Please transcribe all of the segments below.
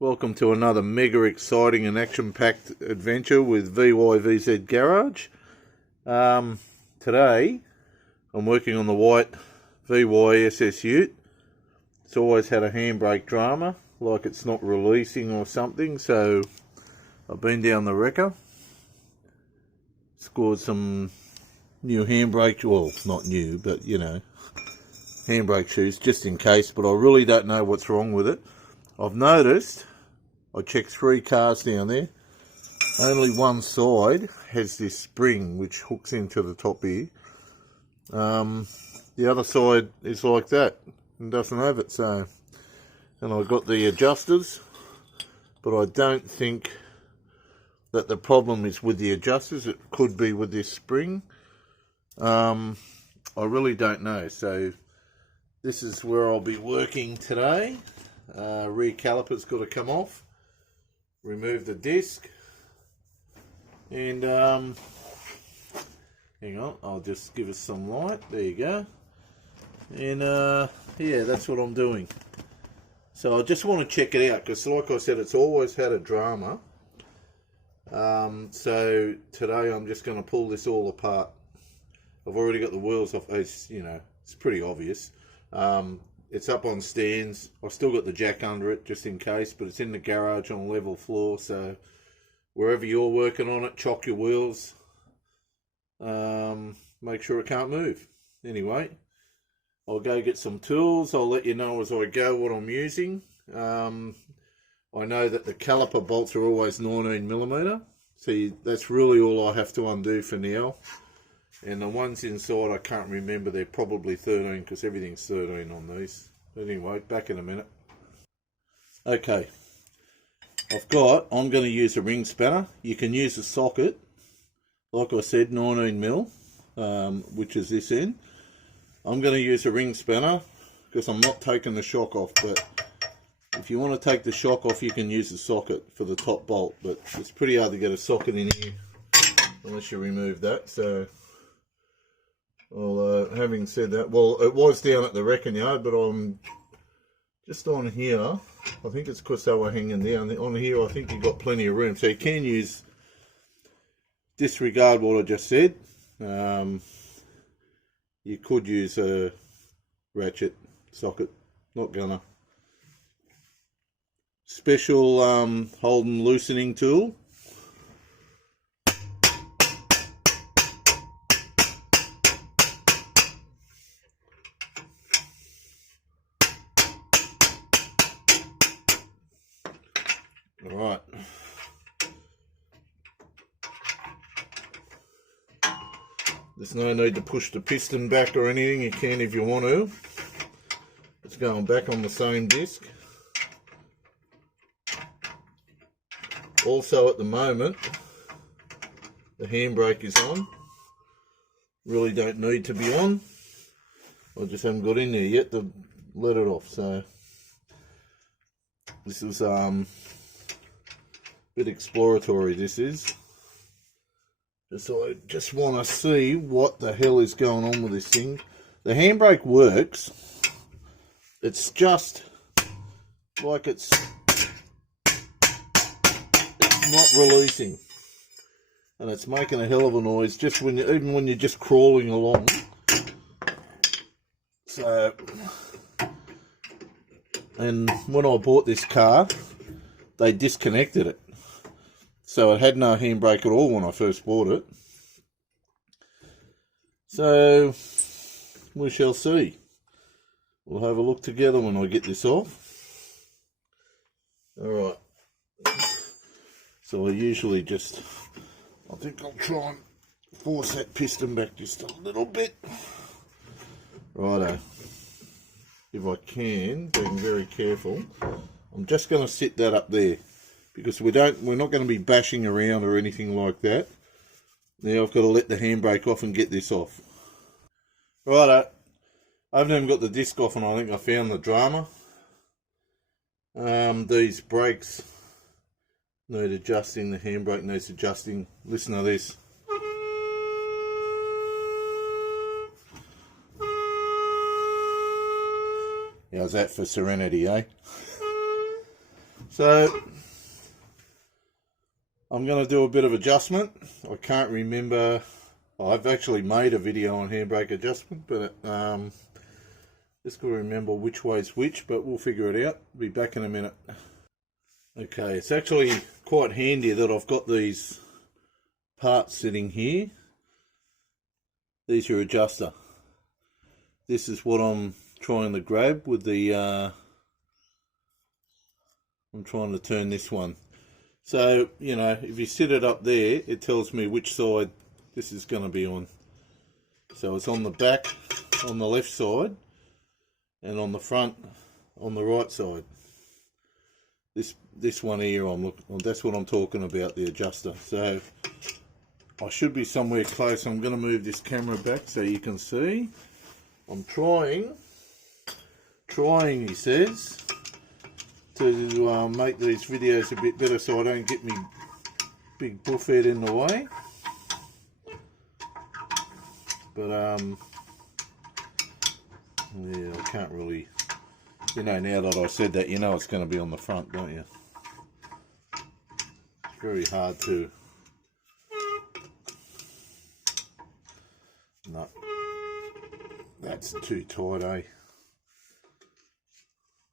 Welcome to another mega exciting and action-packed adventure with VYVZ Garage. Today I'm working on the white VYSS Ute. It's always had a handbrake drama, like it's not releasing or something, so I've been down the wrecker, scored some new handbrake, well not new, but you know, handbrake shoes just in case, but I really don't know what's wrong with it. I've noticed, I checked 3 cars down there, only one side has this spring which hooks into the top here. The other side is like that and doesn't have it, so, and I got the adjusters, but I don't think that the problem is with the adjusters. It could be with this spring. I really don't know, so this is where I'll be working today. Rear caliper's got to come off, remove the disc, and hang on, I'll just give us some light. There you go. And yeah, that's what I'm doing. So I just want to check it out because, like I said, it's always had a drama. So today I'm just going to pull this all apart. I've already got the wheels off. It's, you know, it's pretty obvious. It's up on stands. I've still got the jack under it just in case, but it's in the garage on a level floor, so wherever you're working on it, chock your wheels. Make sure it can't move. Anyway, I'll go get some tools. I'll let you know as I go what I'm using. I know that the caliper bolts are always 19mm. See, that's really all I have to undo for now. And the ones inside, I can't remember. They're probably 13 because everything's 13 on these. But anyway, back in a minute. Okay, I'm going to use a ring spanner. You can use a socket. Like I said, 19mm, which is this end. I'm going to use a ring spanner because I'm not taking the shock off. But if you want to take the shock off, you can use the socket for the top bolt. But it's pretty hard to get a socket in here unless you remove that. So, well, having said that, well, it was down at the wrecking yard, but I'm just on here. I think it's because they were hanging down. On here, I think you've got plenty of room. So you can disregard what I just said. You could use a ratchet socket. Not gonna. Special Holden loosening tool. Alright. There's no need to push the piston back or anything. You can if you want to. It's going back on the same disc. Also at the moment, the handbrake is on. Really don't need to be on. I just haven't got in there yet to let it off. So this is a bit exploratory, this is. So I just want to see what the hell is going on with this thing. The handbrake works. It's just like it's not releasing, and it's making a hell of a noise just when even when you're just crawling along. So, and when I bought this car, they disconnected it, so it had no handbrake at all when I first bought it. So we shall see. We'll have a look together when I get this off. Alright. So I usually just, I think I'll try and force that piston back just a little bit. Righto. If I can, being very careful, I'm just going to sit that up there because we're not going to be bashing around or anything like that. Now I've got to let the handbrake off and get this off. Righto. I haven't even got the disc off and I think I found the drama. These brakes need adjusting, the handbrake needs adjusting. Listen to this. How's that for serenity, eh? So I'm going to do a bit of adjustment. I can't remember. I've actually made a video on handbrake adjustment, but just got to remember which way's which, but we'll figure it out. Be back in a minute. Okay, it's actually quite handy that I've got these parts sitting here. These are adjuster. This is what I'm trying to grab with the I'm trying to turn this one. So, you know, if you sit it up there, it tells me which side this is going to be on. So it's on the back, on the left side, and on the front, on the right side. This one here, that's what I'm talking about, the adjuster. So I should be somewhere close. I'm going to move this camera back so you can see. I'm trying, he says, to make these videos a bit better so I don't get me big buff head in the way. But yeah, I can't really, you know, now that I said that, you know it's going to be on the front, don't you? It's very hard to, no, that's too tight, eh?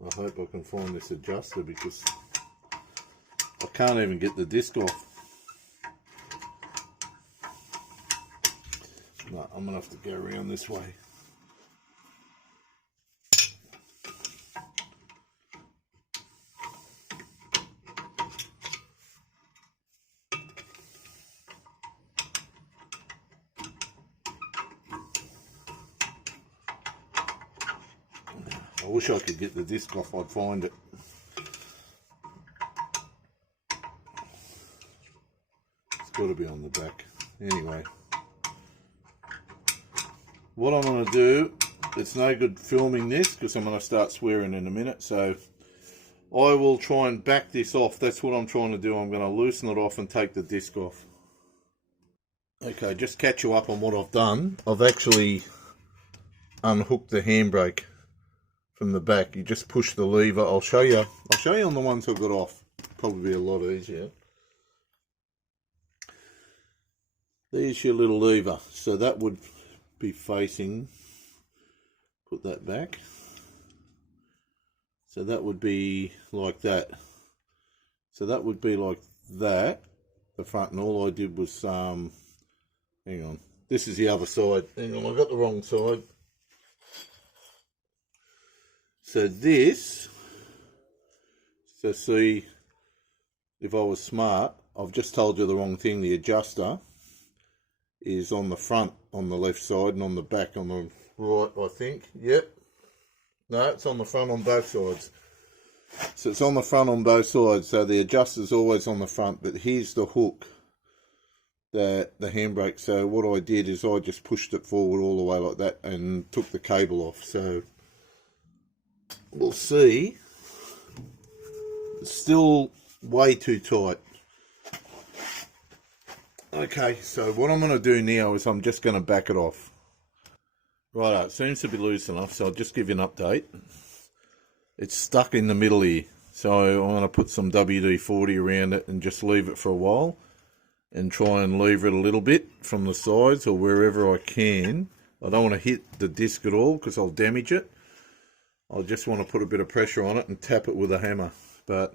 I hope I can find this adjuster because I can't even get the disc off. No, I'm going to have to go around this way. I wish I could get the disc off, I'd find it. It's got to be on the back. Anyway, what I'm going to do, it's no good filming this because I'm going to start swearing in a minute, so I will try and back this off. That's what I'm trying to do. I'm going to loosen it off and take the disc off. Okay, just catch you up on what I've done. I've actually unhooked the handbrake from the back. You just push the lever. I'll show you on the ones I got off. Probably be a lot easier. There's your little lever. So that would be facing, put that back. So that would be like that. So that would be like that, the front, and all I did was, hang on, this is the other side. Hang on, I got the wrong side. So this, so see, if I was smart, I've just told you the wrong thing. The adjuster is on the front, on the left side, and on the back, on the right, I think. Yep. No, it's on the front on both sides. So it's on the front on both sides. So the adjuster's always on the front, but here's the hook, the handbrake. So what I did is I just pushed it forward all the way like that and took the cable off. So we'll see. It's still way too tight. Okay, so what I'm going to do now is I'm just going to back it off. Right, it seems to be loose enough, so I'll just give you an update. It's stuck in the middle here, so I'm going to put some WD-40 around it and just leave it for a while and try and lever it a little bit from the sides or wherever I can. I don't want to hit the disc at all because I'll damage it. I just want to put a bit of pressure on it and tap it with a hammer, but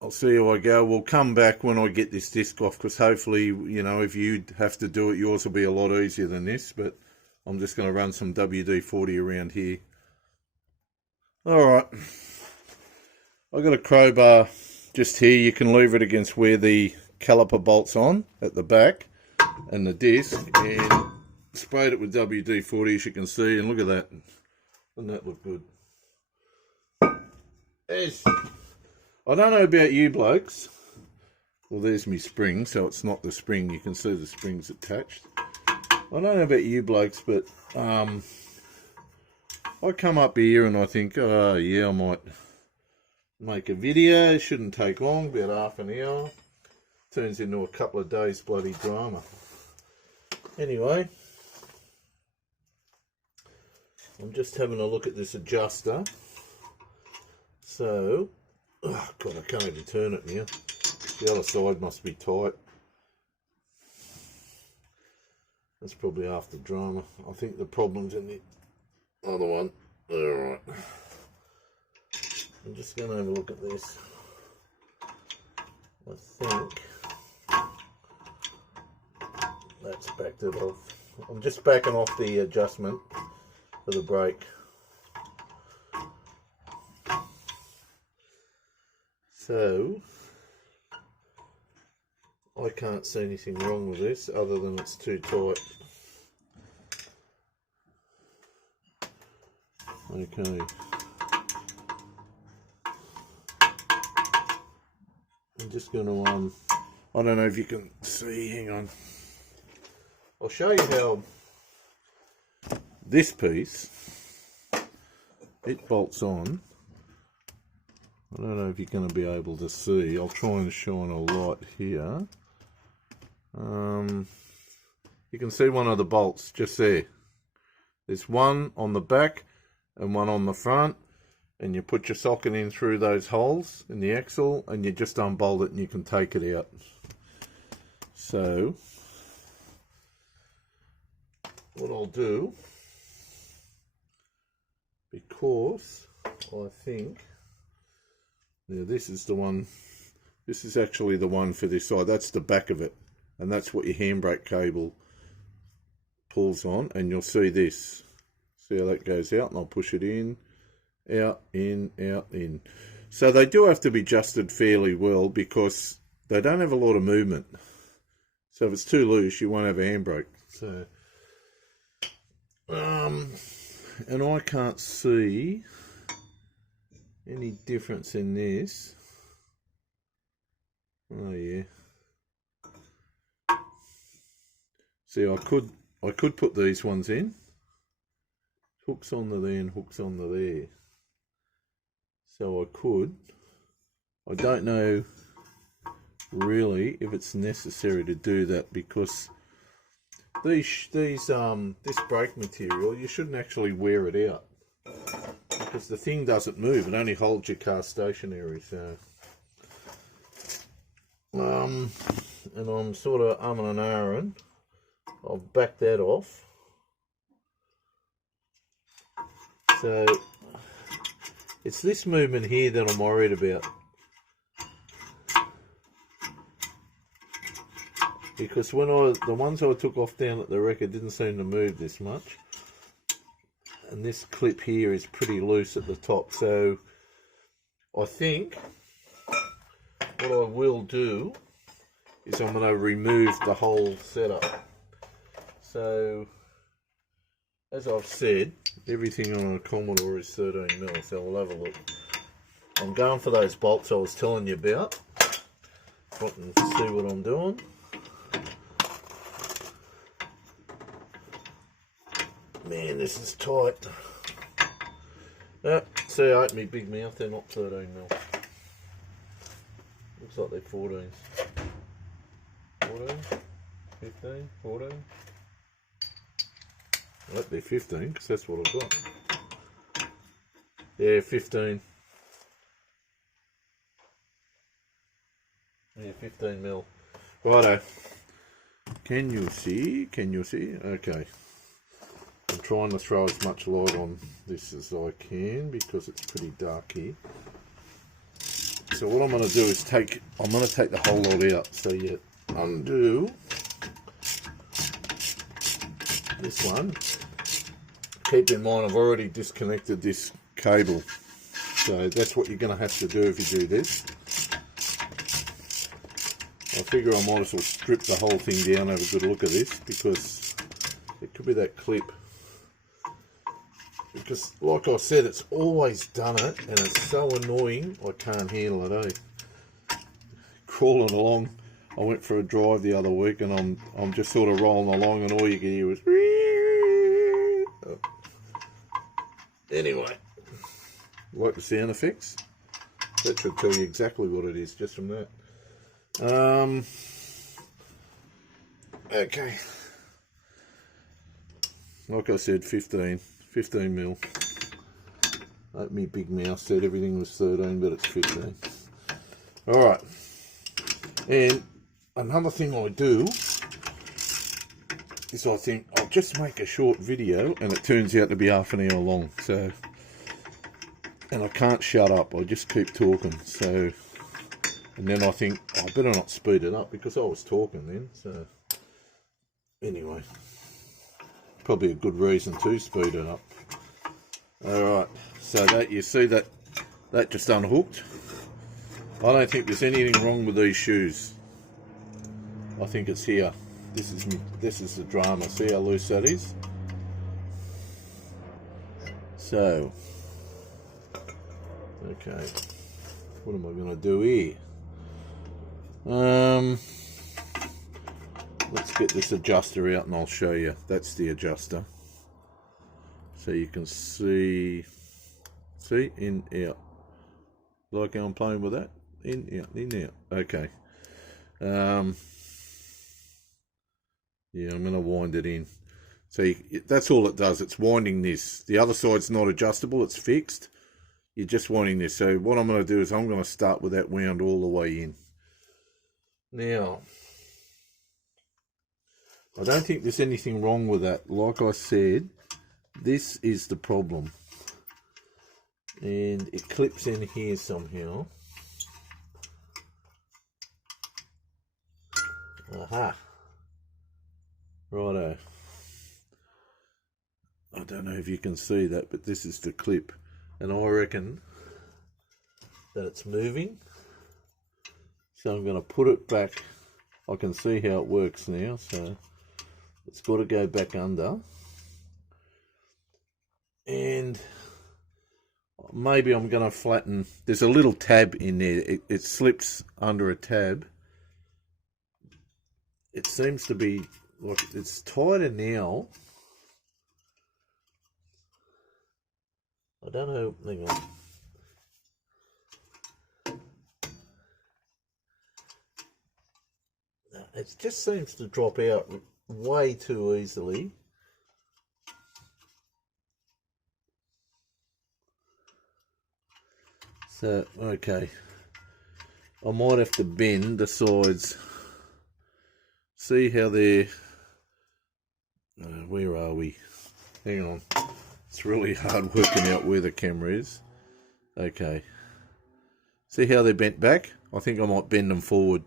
I'll see how I go. We'll come back when I get this disc off because hopefully, you know, if you have to do it, yours will be a lot easier than this, but I'm just going to run some WD-40 around here. Alright, I've got a crowbar just here. You can lever it against where the caliper bolt's on at the back and the disc, and sprayed it with WD-40 as you can see, and look at that. Doesn't that look good? I don't know about you blokes. Well, there's my spring, so it's not the spring. You can see the spring's attached. I don't know about you blokes, but I come up here and I think, oh yeah, I might make a video. It shouldn't take long, about half an hour. Turns into a couple of days bloody drama. Anyway, I'm just having a look at this adjuster. So Oh God, I can't even turn it now. The other side must be tight. That's probably half the drama. I think the problem's in the other one. Alright. I'm just going to have a look at this. I think that's backed it off. I'm just backing off the adjustment for the brake. So I can't see anything wrong with this other than it's too tight. Okay. I'm just going to I don't know if you can see, hang on. I'll show you how this piece, it bolts on. I don't know if you're going to be able to see. I'll try and shine a light here. You can see one of the bolts just there. There's one on the back and one on the front, and you put your socket in through those holes in the axle and you just unbolt it and you can take it out. So what I'll do, because I think now this is the one, this is actually the one for this side, that's the back of it, and that's what your handbrake cable pulls on, and you'll see this, see how that goes out, and I'll push it in, out, in, out, in. So they do have to be adjusted fairly well because they don't have a lot of movement. So if it's too loose, you won't have a handbrake. So, and I can't see any difference in this. Oh yeah. See, I could put these ones in. Hooks onto there and hooks onto there. So I could. I don't know really if it's necessary to do that because this brake material, you shouldn't actually wear it out because the thing doesn't move, it only holds your car stationary. So and I'm sort of umming and ahhing. I'll back that off. So it's this movement here that I'm worried about, because when the ones I took off down at the wrecker didn't seem to move this much, and this clip here is pretty loose at the top. So I think what I will do is I'm going to remove the whole setup. So as I've said, everything on a Commodore is 13mm, so we'll have a look. I'm going for those bolts I was telling you about. You can see what I'm doing. Man, this is tight. See, I opened my big mouth, they're not 13mm. Looks like they're 14s. 14, 15, 14. I hope they're 15 because that's what I've got. Yeah, 15. Yeah, 15mm. Righto. Can you see? Can you see? Okay. I'm trying to throw as much light on this as I can because it's pretty dark here. So what I'm going to do is I'm going to take the whole lot out. So you undo this one. Keep in mind I've already disconnected this cable. So that's what you're going to have to do if you do this. I figure I might as well strip the whole thing down, have a good look at this, because it could be that clip. Because like I said, it's always done it and it's so annoying I can't handle it, eh? Crawling along, I went for a drive the other week and I'm just sort of rolling along and all you can hear is anyway, like the sound effects, that should tell you exactly what it is just from that. Okay, like I said, 15mm. Like me big mouth said everything was 13, but it's 15. Alright, and another thing I do is I think I'll just make a short video, and it turns out to be half an hour long, so, and I can't shut up, I just keep talking, so, and then I think I better not speed it up because I was talking then, so, anyway, probably a good reason to speed it up. Alright, so that you see that just unhooked. I don't think there's anything wrong with these shoes. I think it's here. This is the drama. See how loose that is? So, okay, what am I going to do here? Let's get this adjuster out and I'll show you. That's the adjuster. So you can see, in, out. Like how I'm playing with that? In, out. Okay. Yeah, I'm going to wind it in. So that's all it does. It's winding this. The other side's not adjustable. It's fixed. You're just winding this. So what I'm going to do is I'm going to start with that wound all the way in. Now, I don't think there's anything wrong with that. Like I said, this is the problem. And it clips in here somehow. Aha. Righto. I don't know if you can see that, but this is the clip. And I reckon that it's moving. So I'm going to put it back. I can see how it works now. So it's got to go back under. And maybe I'm going to flatten. There's a little tab in there. It slips under a tab. It seems to be, like, it's tighter now. I don't know, hang on. It just seems to drop out way too easily. So, okay. I might have to bend the sides. See how they're... where are we? Hang on. It's really hard working out where the camera is. Okay. See how they're bent back? I think I might bend them forward.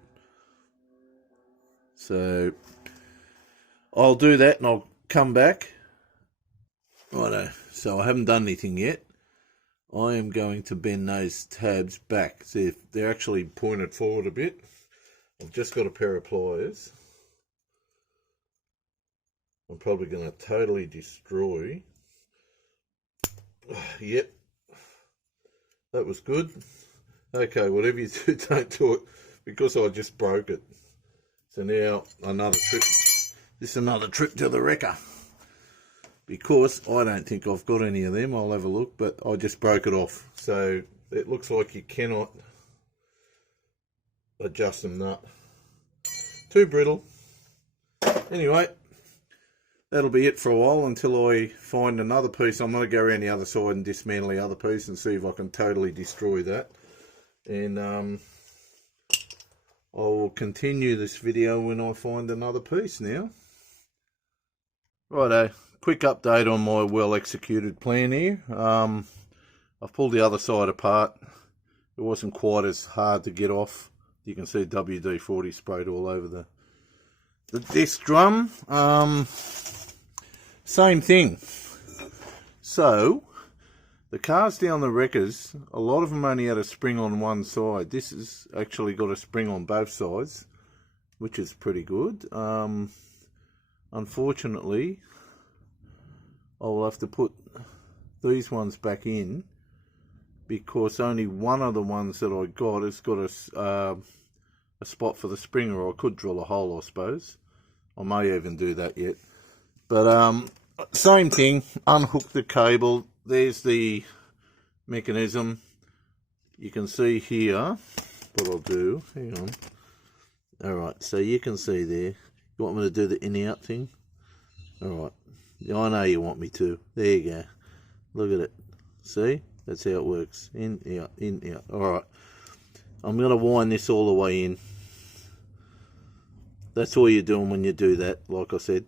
So I'll do that and I'll come back. Righto. So I haven't done anything yet. I am going to bend those tabs back. See if they're actually pointed forward a bit. I've just got a pair of pliers. I'm probably going to totally destroy. Yep, that was good. Okay, whatever you do, don't do it, because I just broke it. So now another trip. This is another trip to the wrecker, because I don't think I've got any of them. I'll have a look, but I just broke it off. So it looks like you cannot adjust them up. Too brittle. Anyway, that'll be it for a while until I find another piece. I'm going to go around the other side and dismantle the other piece and see if I can totally destroy that. And I will continue this video when I find another piece now. Righto, quick update on my well executed plan here. I've pulled the other side apart. It wasn't quite as hard to get off. You can see WD-40 sprayed all over the disc drum. Same thing. So the cars down the wreckers, a lot of them only had a spring on one side. This has actually got a spring on both sides, which is pretty good. Unfortunately, I will have to put these ones back in, because only one of the ones that I got has got a spot for the spring, or I could drill a hole, I suppose. I may even do that yet. But same thing, unhook the cable. There's the mechanism. You can see here what I'll do. Hang on. Alright, so you can see there. You want me to do the in-out thing? Alright. I know you want me to. There you go. Look at it. See? That's how it works. In, out, in, out. Alright. I'm going to wind this all the way in. That's all you're doing when you do that, like I said.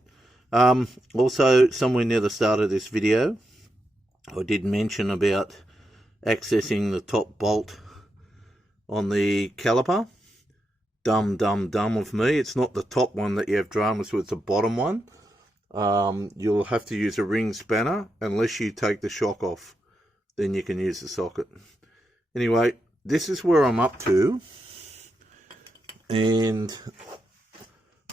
Also, somewhere near the start of this video, I did mention about accessing the top bolt on the caliper. Dumb of me. It's not the top one that you have dramas with, the bottom one. You'll have to use a ring spanner unless you take the shock off. Then you can use the socket. Anyway, this is where I'm up to. And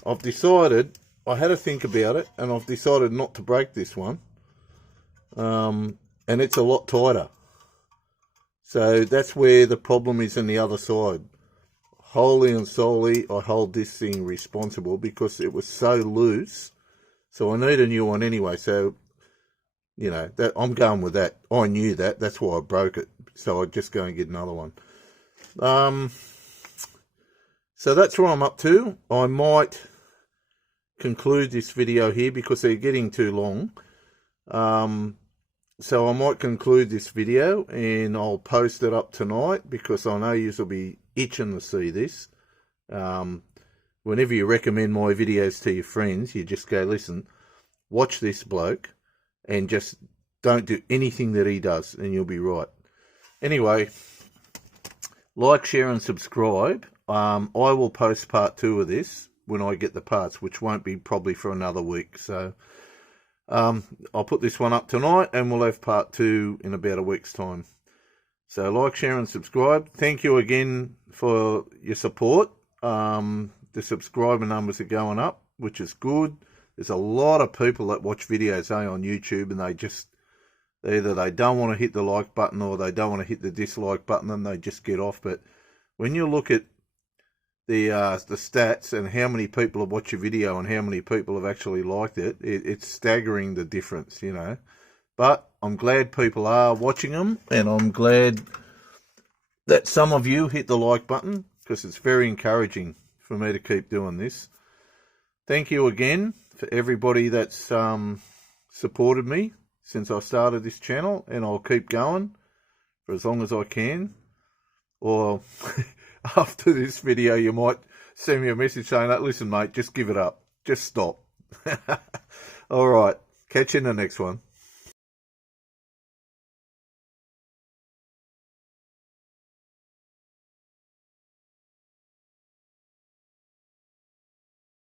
I've decided, I had to think about it, and I've decided not to break this one. And it's a lot tighter. So that's where the problem is on the other side. Wholly and solely, I hold this thing responsible because it was so loose. So I need a new one anyway. So, you know, that I'm going with that. I knew that. That's why I broke it. So I'd just go and get another one. So that's where I'm up to. I might conclude this video here because they're getting too long. So I might conclude this video and I'll post it up tonight because I know you will be itching to see this. Whenever you recommend my videos to your friends, you just go, listen, watch this bloke and just don't do anything that he does and you'll be right. Anyway, like, share and subscribe. I will post part 2 of this when I get the parts, which won't be probably for another week. So I'll put this one up tonight and we'll have part 2 in about a week's time. So like, share and subscribe. Thank you again for your support. The subscriber numbers are going up, which is good. There's a lot of people that watch videos on YouTube and either they don't want to hit the like button or they don't want to hit the dislike button and they just get off. But when you look at the stats and how many people have watched your video and how many people have actually liked it, it's staggering the difference, you know. But I'm glad people are watching them, and I'm glad that some of you hit the like button because it's very encouraging for me to keep doing this. Thank you again for everybody that's supported me since I started this channel, and I'll keep going for as long as I can. Or after this video, you might send me a message saying, listen, mate, just give it up. Just stop. All right. Catch you in the next one.